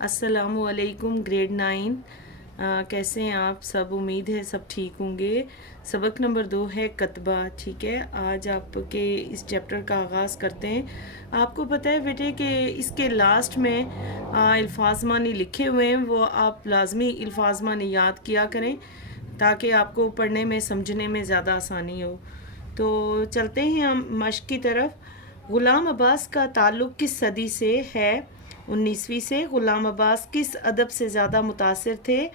السلام علیکم گریڈ 9 کیسے ہیں آپ سب؟ امید ہے سب ٹھیک ہوں گے۔ سبق نمبر 2 ہے کتبہ، ٹھیک ہے۔ آج آپ کے اس چیپٹر کا آغاز کرتے ہیں۔ آپ کو پتہ ہے بیٹے کہ اس کے لاسٹ میں الفاظ معنی لکھے ہوئے ہیں، وہ آپ لازمی الفاظ معنی یاد کیا کریں تاکہ آپ کو پڑھنے میں سمجھنے میں زیادہ آسانی ہو۔ تو چلتے ہیں ہم مشق کی طرف۔ غلام عباس کا تعلق کس صدی سے ہے؟ 19ویں سے۔ غلام عباس کس ادب سے زیادہ متاثر تھے؟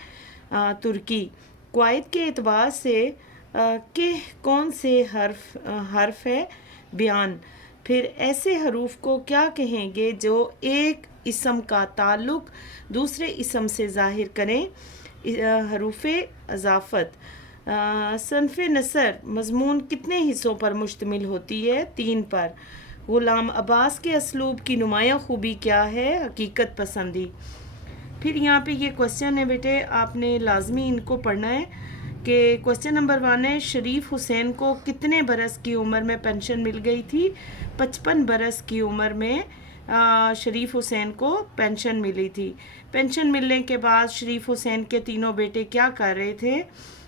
ترکی۔ قواعد کے اعتبار سے کہ کون سے حرف ہے؟ بیان۔ پھر ایسے حروف کو کیا کہیں گے جو ایک اسم کا تعلق دوسرے اسم سے ظاہر کریں؟ حروف اضافت۔ صنف نثر مضمون کتنے حصوں پر مشتمل ہوتی ہے؟ 3 پر۔ غلام عباس کے اسلوب کی نمایاں خوبی کیا ہے؟ حقیقت پسندی۔ پھر یہاں پہ یہ کوسچن ہے بیٹے، آپ نے لازمی ان کو پڑھنا ہے کہ کوسچن نمبر 1 ہے، شریف حسین کو کتنے برس کی عمر میں پینشن مل گئی تھی؟ 55 برس کی عمر میں شریف حسین کو پینشن ملی تھی۔ پینشن ملنے کے بعد شریف حسین کے تینوں بیٹے کیا کر رہے تھے؟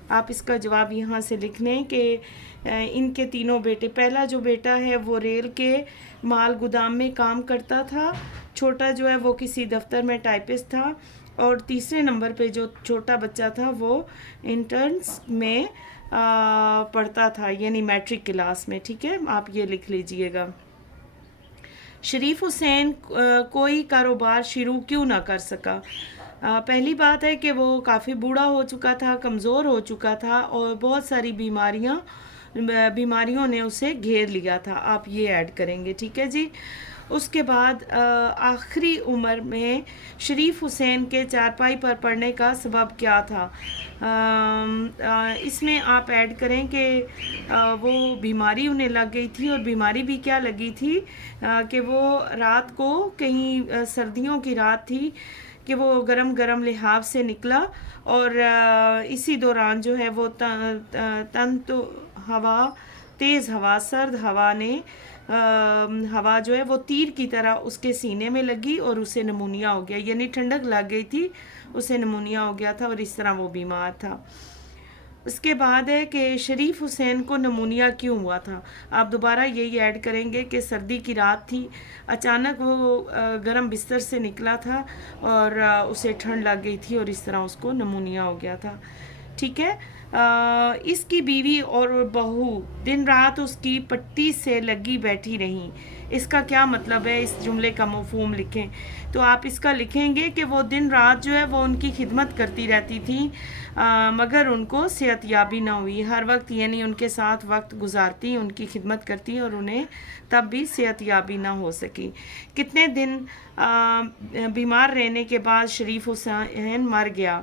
آپ اس کا جواب یہاں سے لکھ لیں کہ ان کے تینوں بیٹے، پہلا جو بیٹا ہے وہ ریل کے مال گودام میں کام کرتا تھا، چھوٹا جو ہے وہ کسی دفتر میں ٹائپسٹ تھا، اور تیسرے نمبر پہ جو چھوٹا بچہ تھا وہ انٹرنس میں پڑھتا تھا، یعنی میٹرک کلاس میں، ٹھیک ہے۔ آپ یہ لکھ لیجئے گا۔ شریف حسین کوئی کاروبار شروع کیوں نہ کر سکا؟ پہلی بات ہے کہ وہ کافی بوڑھا ہو چکا تھا، کمزور ہو چکا تھا، اور بہت ساری بیماریوں نے اسے گھیر لیا تھا۔ آپ یہ ایڈ کریں گے، ٹھیک ہے جی۔ اس کے بعد آخری عمر میں شریف حسین کے چارپائی پر پڑنے کا سبب کیا تھا؟ اس میں آپ ایڈ کریں کہ وہ بیماری انہیں لگ گئی تھی، اور بیماری بھی کیا لگی تھی کہ وہ رات کو کہیں سردیوں کی رات تھی کہ وہ گرم گرم لحاف سے نکلا، اور اسی دوران جو ہے وہ تیز ہوا، سرد ہوا نے ہوا جو ہے وہ تیر کی طرح اس کے سینے میں لگی اور اسے نمونیا ہو گیا، یعنی ٹھنڈک لگ گئی تھی، اسے نمونیا ہو گیا تھا، اور اس طرح وہ بیمار تھا۔ اس کے بعد ہے کہ شریف حسین کو نمونیا کیوں ہوا تھا؟ آپ دوبارہ یہی ایڈ کریں گے کہ سردی کی رات تھی، اچانک وہ گرم بستر سے نکلا تھا اور اسے ٹھنڈ لگ گئی تھی، اور اس طرح اس کو نمونیا ہو گیا تھا، ٹھیک ہے۔ اس کی بیوی اور بہو دن رات اس کی پٹی سے لگی بیٹھی رہیں، اس کا کیا مطلب ہے؟ اس جملے کا مفہوم لکھیں۔ تو آپ اس کا لکھیں گے کہ وہ دن رات جو ہے وہ ان کی خدمت کرتی رہتی تھیں، مگر ان کو صحت یابی نہ ہوئی، ہر وقت یعنی ان کے ساتھ وقت گزارتی، ان کی خدمت کرتی، اور انہیں تب بھی صحت یابی نہ ہو سکی۔ کتنے دن بیمار رہنے کے بعد شریف حسین مر گیا؟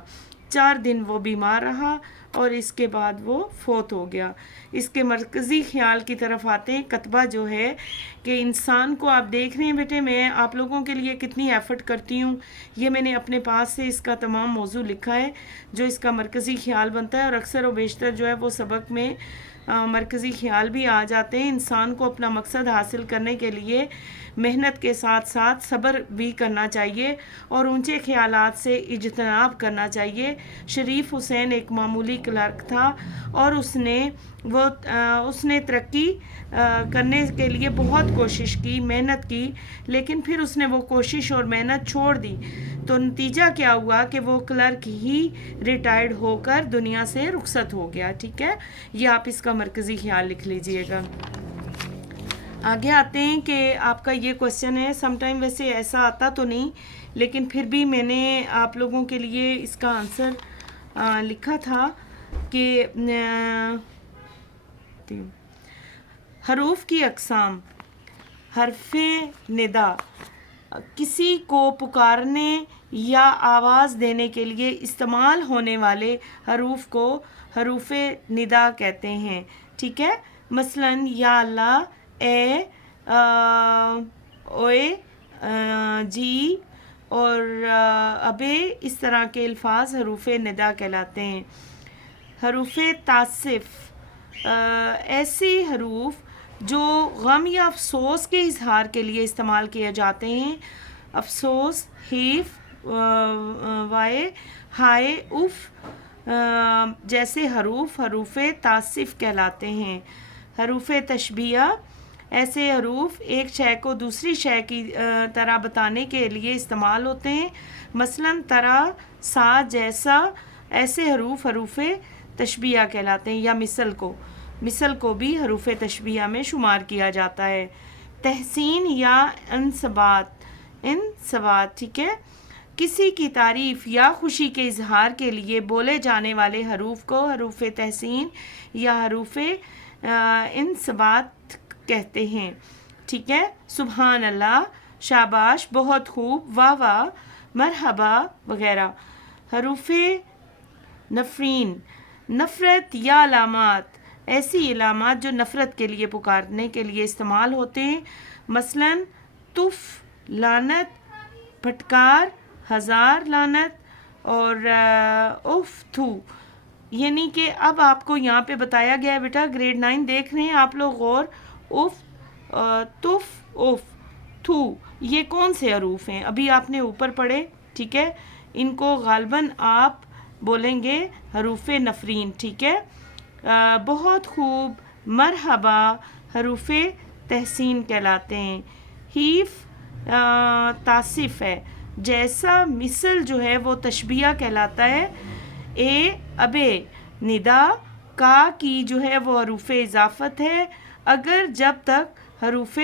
4 دن وہ بیمار رہا، اور اس کے بعد وہ فوت ہو گیا۔ اس کے مرکزی خیال کی طرف آتے ہیں۔ کتبہ جو ہے کہ انسان کو، آپ دیکھ رہے ہیں بیٹے میں آپ لوگوں کے لیے کتنی ایفرٹ کرتی ہوں، یہ میں نے اپنے پاس سے اس کا تمام موضوع لکھا ہے جو اس کا مرکزی خیال بنتا ہے، اور اکثر و بیشتر جو ہے وہ سبق میں مرکزی خیال بھی آ جاتے ہیں۔ انسان کو اپنا مقصد حاصل کرنے کے لیے محنت کے ساتھ ساتھ صبر بھی کرنا چاہیے، اور اونچے خیالات سے اجتناب کرنا چاہیے۔ شریف حسین ایک معمولی کلرک تھا، اور اس نے ترقی کرنے کے لیے بہت کوشش کی، محنت کی، لیکن پھر اس نے وہ کوشش اور محنت چھوڑ دی، تو نتیجہ کیا ہوا کہ وہ کلرک ہی ریٹائرڈ ہو کر دنیا سے رخصت ہو گیا، ٹھیک ہے۔ یہ آپ اس کا مرکزی خیال لکھ لیجئے گا۔ آگے آتے ہیں کہ آپ کا یہ کوسچن ہے، سم ٹائم ویسے ایسا آتا تو نہیں، لیکن پھر بھی میں نے آپ لوگوں کے لیے اس کا آنسر لکھا تھا کہ حروف کی اقسام۔ حرف ندا کسی کو پکارنے یا آواز دینے کے لیے استعمال ہونے والے حروف کو حروف ندا کہتے ہیں، ٹھیک ہے۔ مثلاً یا اللہ، اے، اوئے، جی اور ابے، اس طرح کے الفاظ حروف ندا کہلاتے ہیں۔ حروف تعسف ایسی حروف جو غم یا افسوس کے اظہار کے لیے استعمال کیے جاتے ہیں۔ افسوس، حیف، وائے ہائے اف جیسے حروف تعصف کہلاتے ہیں۔ حروف تشبیہ ایسے حروف ایک شے کو دوسری شے کی طرح بتانے کے لیے استعمال ہوتے ہیں، مثلاً طرح، سا، جیسا، ایسے حروف تشبیہ کہلاتے ہیں، یا مثل کو بھی حروف تشبیہ میں شمار کیا جاتا ہے۔ تحسین یا انصبات، ٹھیک ہے، کسی کی تعریف یا خوشی کے اظہار کے لیے بولے جانے والے حروف کو حروف تحسین یا حروف انصبات کہتے ہیں، ٹھیک ہے۔ سبحان اللہ، شاباش، بہت خوب، واہ واہ، مرحبا وغیرہ۔ حروف نفرین، نفرت یا علامات، ایسی علامات جو نفرت کے لیے پکارنے کے لیے استعمال ہوتے ہیں، مثلاً تف لعنت، پھٹکار ہزار لعنت، اور اف تھو۔ یعنی کہ اب آپ کو یہاں پہ بتایا گیا ہے بیٹا، گریڈ 9 دیکھ رہے ہیں آپ لوگ غور، اف، تف، اف، تھو، یہ کون سے حروف ہیں؟ ابھی آپ نے اوپر پڑھے، ٹھیک ہے، ان کو غالباً آپ بولیں گے حروف نفرین، ٹھیک ہے۔ بہت خوب، مرحبا حروف تحسین کہلاتے ہیں۔ حیف تعصف ہے، جیسا مثل جو ہے وہ تشبیہ کہلاتا ہے۔ اے ابے ندا کا کی جو ہے وہ حروف اضافت ہے، اگر جب تک حروف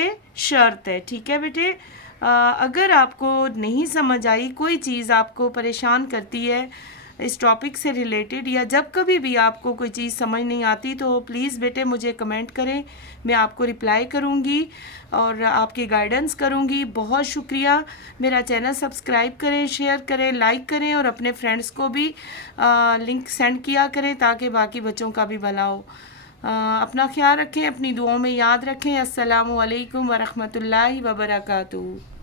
شرط ہے، ٹھیک ہے بیٹے۔ اگر آپ کو نہیں سمجھ آئی، کوئی چیز آپ کو پریشان کرتی ہے اس ٹاپک سے ریلیٹڈ، یا جب کبھی بھی آپ کو کوئی چیز سمجھ نہیں آتی، تو پلیز بیٹے مجھے کمنٹ کریں، میں آپ کو رپلائی کروں گی اور آپ کی گائیڈنس کروں گی۔ بہت شکریہ، میرا چینل سبسکرائب کریں، شیئر کریں، لائک کریں، اور اپنے فرینڈس کو بھی لنک سینڈ کیا کریں تاکہ باقی بچوں کا بھی بھلا ہو۔ اپنا خیال رکھیں، اپنی دعاؤں میں یاد رکھیں۔ السلام علیکم ورحمۃ اللہ وبرکاتہ۔